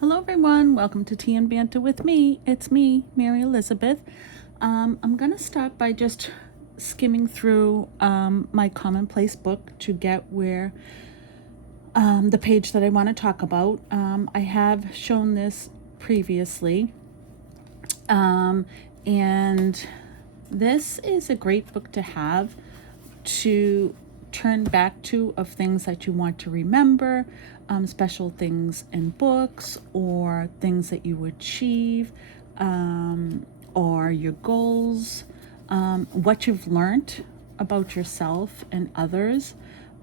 Hello everyone, welcome to Tea and Banter with me. It's me, Mary Elizabeth. I'm going to start by just skimming through my commonplace book to get where the page that I want to talk about. I have shown this previously, and this is a great book to have to turn back to of things that you want to remember, special things in books or things that you achieve, or your goals, what you've learned about yourself and others,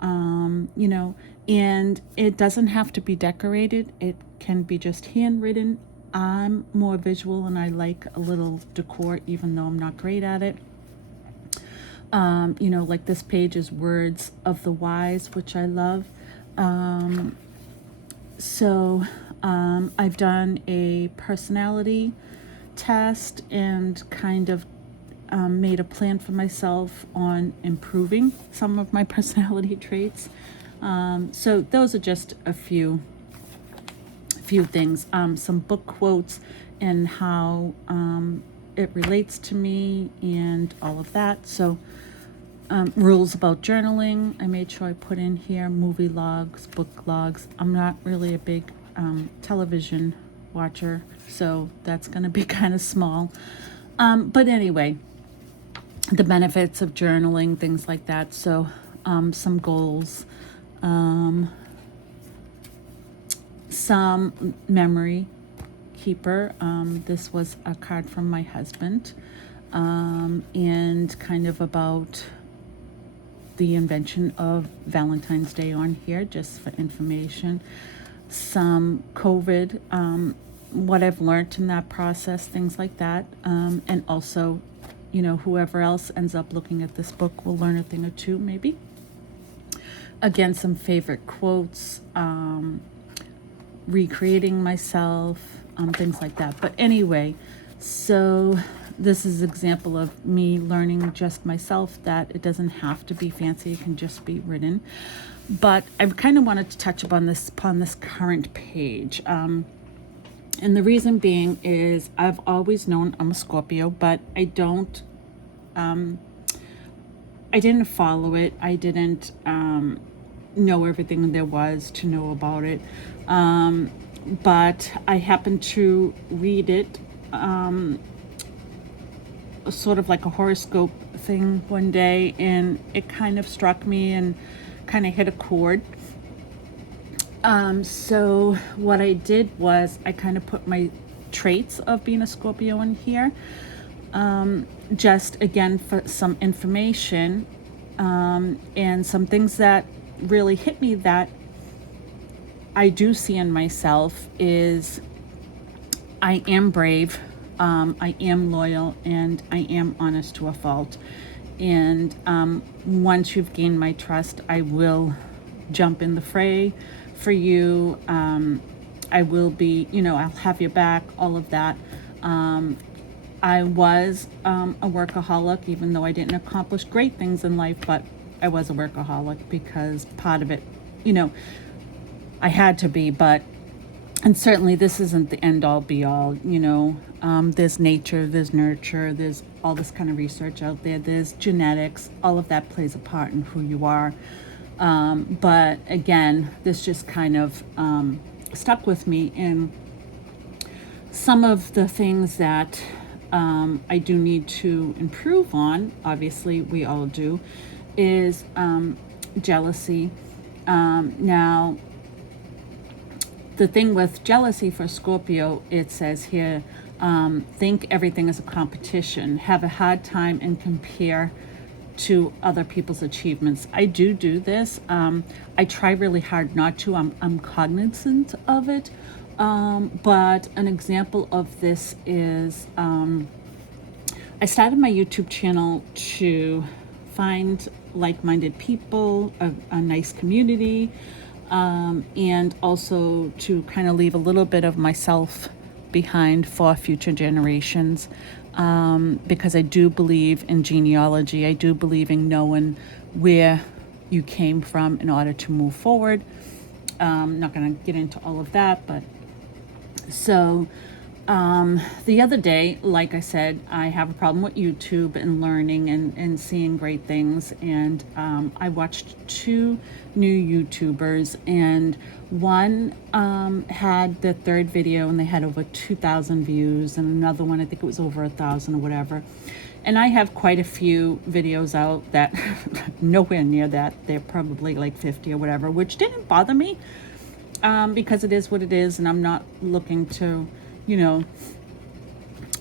and it doesn't have to be decorated. It can be just handwritten. I'm more visual and I like a little decor, even though I'm not great at it. Like this page is Words of the Wise, which I love. I've done a personality test and kind of made a plan for myself on improving some of my personality traits. So those are just a few things, some book quotes and how it relates to me and all of that. So rules about journaling, I made sure I put in here, movie logs, book logs. I'm not really a big television watcher, so that's going to be kind of small. But anyway, the benefits of journaling, things like that. So some goals, some memory keeper. This was a card from my husband, and kind of about the invention of Valentine's Day on here, just for information. Some COVID, what I've learned in that process, things like that. And also, whoever else ends up looking at this book will learn a thing or two, maybe. Again, some favorite quotes, recreating myself, things like that. But anyway, so this is an example of me learning just myself that it doesn't have to be fancy, it can just be written. But I kind of wanted to touch upon this current page. And the reason being is I've always known I'm a Scorpio, but I didn't follow it. I didn't know everything there was to know about it. But I happened to read it, sort of like a horoscope thing one day, and it kind of struck me and kind of hit a chord. So what I did was I kind of put my traits of being a Scorpio in here, just again for some information, and some things that really hit me that I do see in myself is I am brave, I am loyal, and I am honest to a fault. And once you've gained my trust, I will jump in the fray for you. I will be, I'll have your back, all of that. I was a workaholic, even though I didn't accomplish great things in life, but I was a workaholic because part of it, I had to be, and certainly this isn't the end all be all, there's nature, there's nurture, there's all this kind of research out there, there's genetics, all of that plays a part in who you are. But again, this just kind of stuck with me, and some of the things that I do need to improve on, obviously we all do, is jealousy. Now, the thing with jealousy for Scorpio, it says here, think everything is a competition, have a hard time and compare to other people's achievements. I do this. I try really hard not to. I'm cognizant of it. But an example of this is I started my YouTube channel to find like-minded people, a nice community, and also to kind of leave a little bit of myself behind for future generations, because I do believe in genealogy. I do believe in knowing where you came from in order to move forward. I'm not going to get into all of that, but So the other day, like I said, I have a problem with YouTube and learning and seeing great things. And I watched two new YouTubers, and one had the third video and they had over 2,000 views, and another one, I think it was over 1,000 or whatever. And I have quite a few videos out that nowhere near that. They're probably like 50 or whatever, which didn't bother me because it is what it is, and I'm not looking to, you know,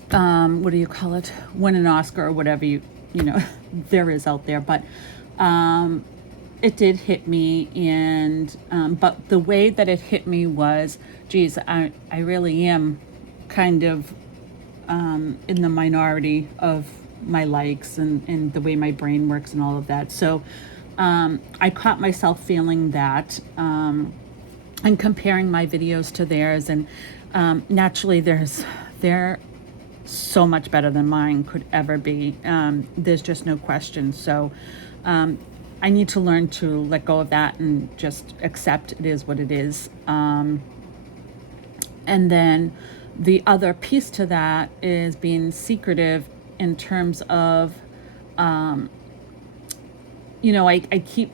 what do you call it, win an Oscar or whatever you know there is out there. But it did hit me, and but the way that it hit me was, geez, I really am kind of in the minority of my likes and the way my brain works and all of that. So I caught myself feeling that and comparing my videos to theirs, and naturally they're so much better than mine could ever be. There's just no question. So I need to learn to let go of that and just accept it is what it is. And then the other piece to that is being secretive in terms of, you know, I keep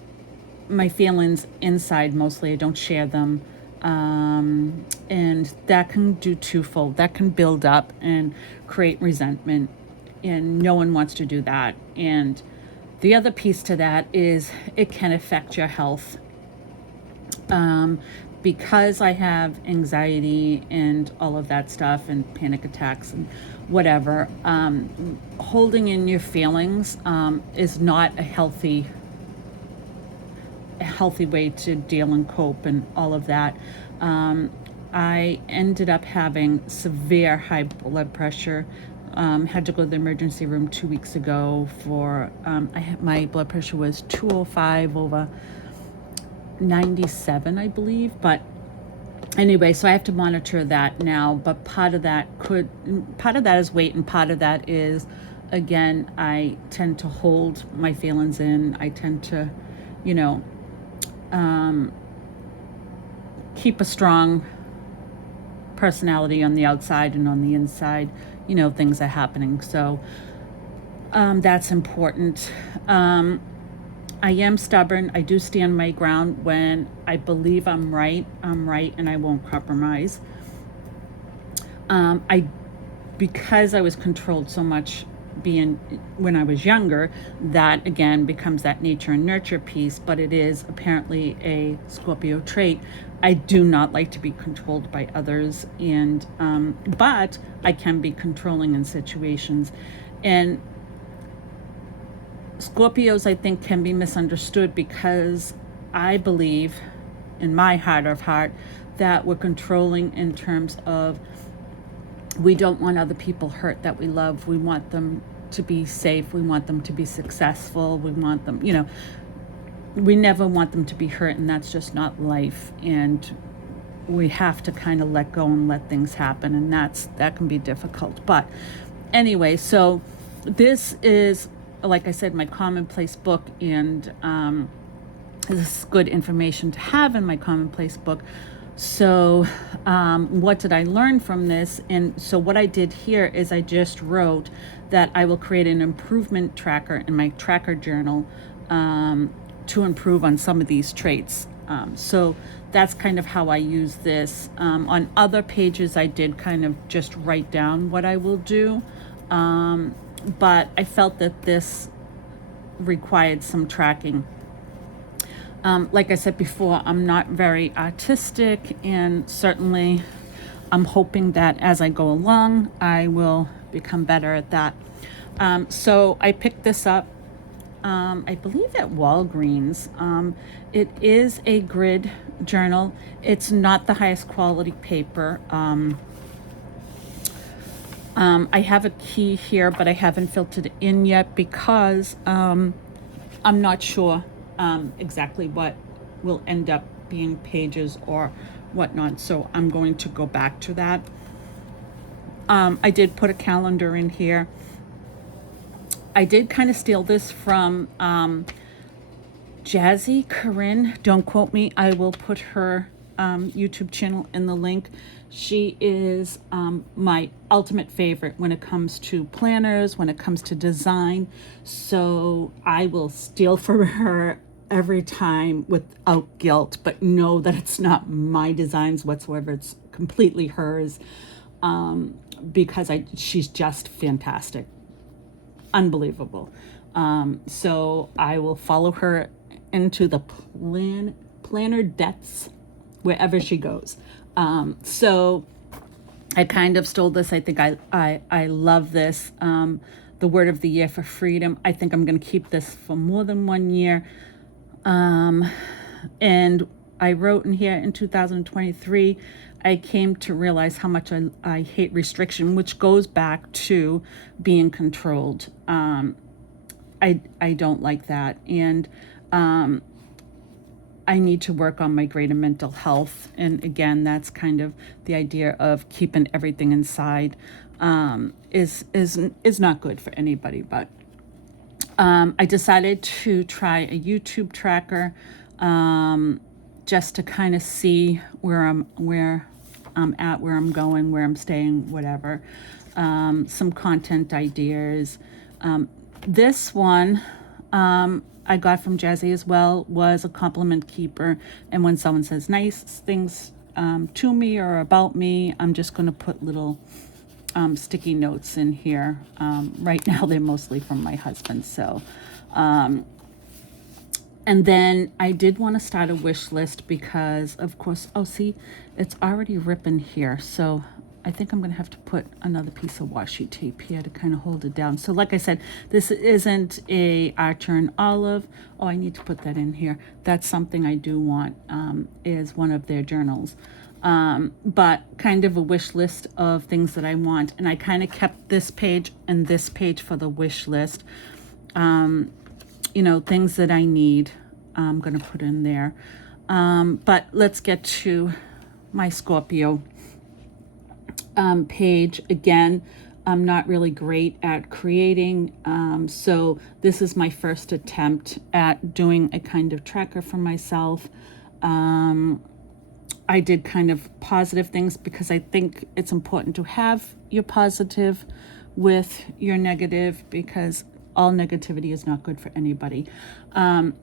my feelings inside mostly. I don't share them. And that can do twofold. That can build up and create resentment, and no one wants to do that. And the other piece to that is it can affect your health. Because I have anxiety and all of that stuff and panic attacks and whatever, holding in your feelings is not a healthy way to deal and cope and all of that. I ended up having severe high blood pressure. Had to go to the emergency room 2 weeks ago for my blood pressure was 205 over 97, I believe. But anyway, so I have to monitor that now. But part of that is weight, and part of that is, again, I tend to hold my feelings in. I tend to, you know, keep a strong personality on the outside, and on the inside, you know, things are happening. So that's important. I am stubborn. I do stand my ground. When I believe I'm right, and I won't compromise. Because I was controlled so much when I was younger, that again becomes that nature and nurture piece, but it is apparently a Scorpio trait. I do not like to be controlled by others, and but I can be controlling in situations. And Scorpios, I think, can be misunderstood because I believe in my heart of heart that we're controlling in terms of we don't want other people hurt that we love. We want them to be safe. We want them to be successful. We want them, you know, we never want them to be hurt, and that's just not life. And we have to kind of let go and let things happen, and that can be difficult. But anyway, so this is, like I said, my commonplace book, and this is good information to have in my commonplace book. So what did I learn from this? And so what I did here is I just wrote that I will create an improvement tracker in my tracker journal to improve on some of these traits. So that's kind of how I use this. On other pages, I did kind of just write down what I will do. But I felt that this required some tracking. Like I said before, I'm not very artistic, and certainly I'm hoping that as I go along, I will become better at that. So I picked this up, I believe at Walgreens. It is a grid journal. It's not the highest quality paper. I have a key here, but I haven't filled it in yet because I'm not sure exactly what will end up being pages or whatnot. So I'm going to go back to that. I did put a calendar in here. I did kind of steal this from Jazzy Corinne. Don't quote me. I will put her YouTube channel in the link. She is my ultimate favorite when it comes to planners, when it comes to design. So I will steal from her every time without guilt, but know that it's not my designs whatsoever. It's completely hers, because she's just fantastic, unbelievable. So I will follow her into the planner depths wherever she goes. So I kind of stole this. I think I love this. The word of the year for freedom. I think I'm going to keep this for more than 1 year. And I wrote in here in 2023, I came to realize how much I hate restriction, which goes back to being controlled. I don't like that. And I need to work on my greater mental health. And again, that's kind of the idea of keeping everything inside, is not good for anybody. But I decided to try a YouTube tracker, just to kind of see where I'm at, where I'm going, where I'm staying, whatever. Some content ideas. This one, I got from Jazzy as well, was a compliment keeper. And when someone says nice things to me or about me, I'm just going to put little sticky notes in here. Right now, they're mostly from my husband. So, and then I did want to start a wish list because, of course, oh, see, it's already ripping here. So I think I'm going to have to put another piece of washi tape here to kind of hold it down. So like I said, this isn't a Archer and Olive. Oh, I need to put that in here. That's something I do want, is one of their journals. But kind of a wish list of things that I want. And I kind of kept this page and this page for the wish list. Things that I need, I'm going to put in there. But let's get to my Scorpio page. Again, I'm not really great at creating. So this is my first attempt at doing a kind of tracker for myself. I did kind of positive things because I think it's important to have your positive with your negative, because all negativity is not good for anybody.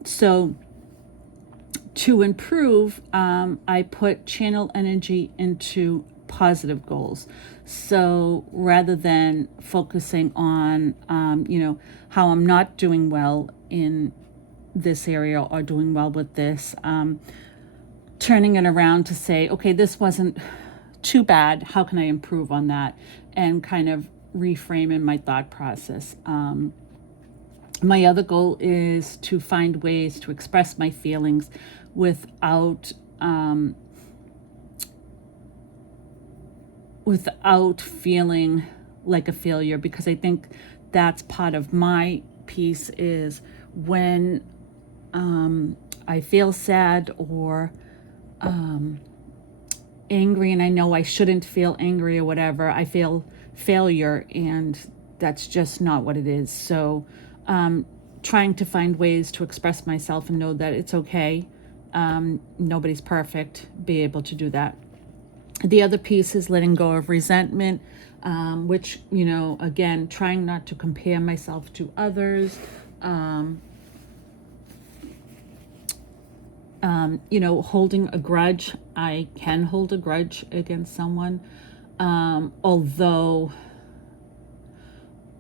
So to improve, I put channel energy into positive goals. So rather than focusing on, how I'm not doing well in this area or doing well with this, turning it around to say, okay, this wasn't too bad. How can I improve on that? And kind of reframing my thought process. My other goal is to find ways to express my feelings without feeling like a failure, because I think that's part of my piece is when I feel sad or angry, and I know I shouldn't feel angry or whatever, I feel failure, and that's just not what it is. So trying to find ways to express myself and know that it's okay. Nobody's perfect, be able to do that. The other piece is letting go of resentment, which, again, trying not to compare myself to others. Holding a grudge. I can hold a grudge against someone. Although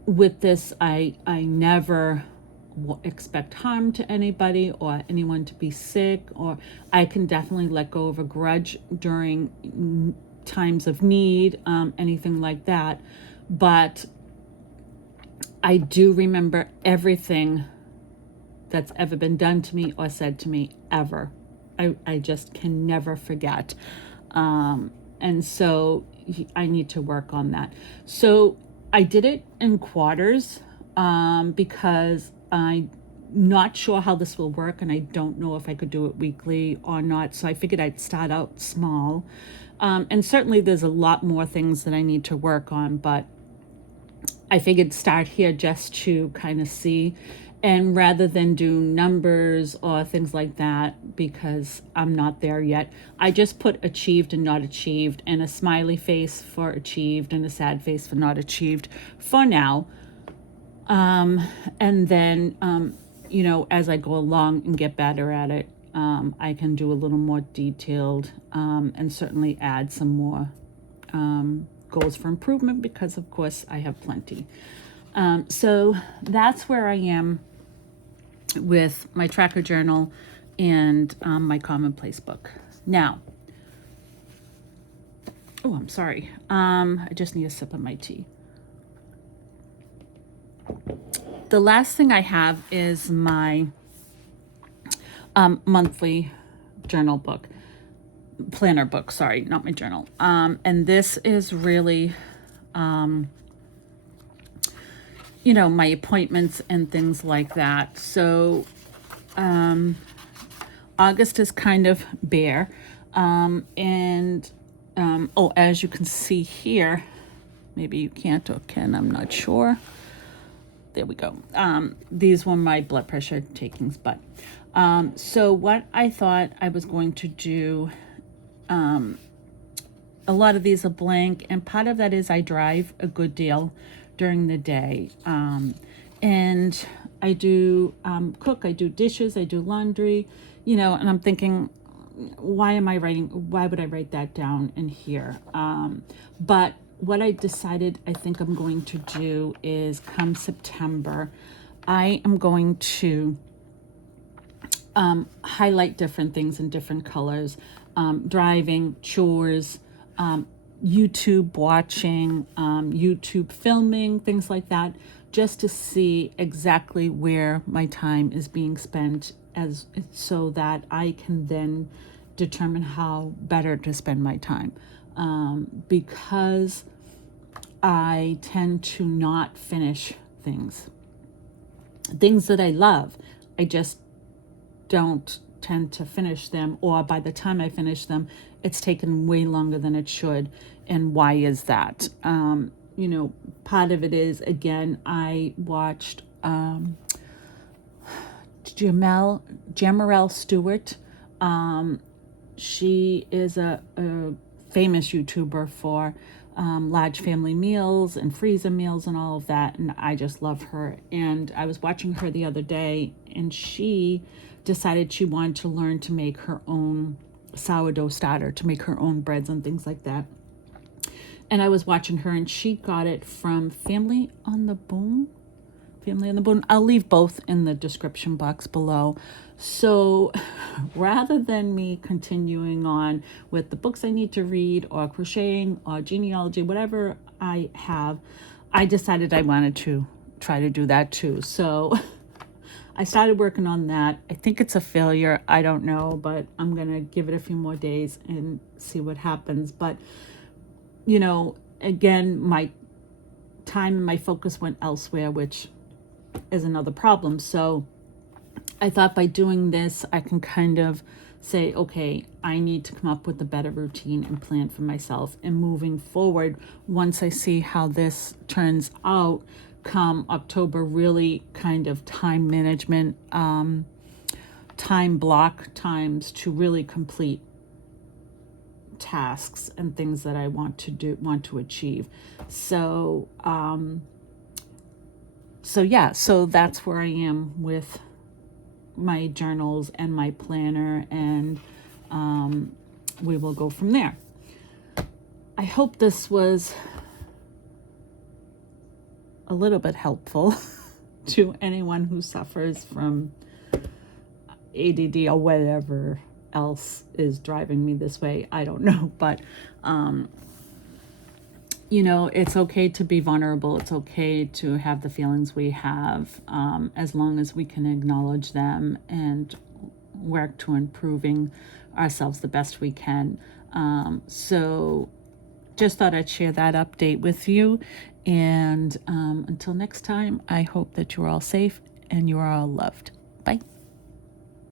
with this, I never expect harm to anybody or anyone to be sick, or I can definitely let go of a grudge during times of need, anything like that. But I do remember everything that's ever been done to me or said to me ever. I just can never forget. And so I need to work on that. So I did it in quarters, because I'm not sure how this will work, and I don't know if I could do it weekly or not. So I figured I'd start out small. And certainly there's a lot more things that I need to work on, but I figured start here just to kind of see. And rather than do numbers or things like that, because I'm not there yet, I just put achieved and not achieved, and a smiley face for achieved and a sad face for not achieved for now. And then, as I go along and get better at it, I can do a little more detailed, and certainly add some more goals for improvement, because of course I have plenty. So that's where I am with my tracker journal and my commonplace book. Now, I'm sorry. I just need a sip of my tea. The last thing I have is my monthly journal book, planner book, sorry, not my journal. And this is really, my appointments and things like that. So August is kind of bare. As you can see here, maybe you can't or can, I'm not sure. There we go. These were my blood pressure takings, but so what I thought I was going to do, a lot of these are blank, and part of that is I drive a good deal during the day, and I do cook, I do dishes, I do laundry, and I'm thinking, why would I write that down in here? But what I decided I think I'm going to do is, come September, I am going to highlight different things in different colors, driving, chores, YouTube watching, YouTube filming, things like that, just to see exactly where my time is being spent, so that I can then determine how better to spend my time. Because I tend to not finish things that I love. I just don't tend to finish them, or by the time I finish them, it's taken way longer than it should. And why is that? Part of it is, again, I watched Jamarelle Stewart. She is a famous YouTuber for large family meals and freezer meals and all of that, and I just love her. And I was watching her the other day, and she decided she wanted to learn to make her own sourdough starter, to make her own breads and things like that. And I was watching her, and she got it from Family on the Boom. I'll leave both in the description box below. So rather than me continuing on with the books I need to read, or crocheting, or genealogy, whatever I have, I decided I wanted to try to do that too. So I started working on that. I think it's a failure. I don't know, but I'm going to give it a few more days and see what happens. But, again, my time and my focus went elsewhere, which is another problem. So I thought by doing this, I can kind of say, okay, I need to come up with a better routine and plan for myself. And moving forward, once I see how this turns out, come October, really kind of time management, time block times to really complete tasks and things that I want to achieve. So that's where I am with my journals and my planner, and we will go from there. I hope this was a little bit helpful to anyone who suffers from ADD or whatever else is driving me this way. I don't know, but it's okay to be vulnerable. It's okay to have the feelings we have, as long as we can acknowledge them and work to improving ourselves the best we can. So just thought I'd share that update with you. And until next time, I hope that you're all safe and you are all loved. Bye.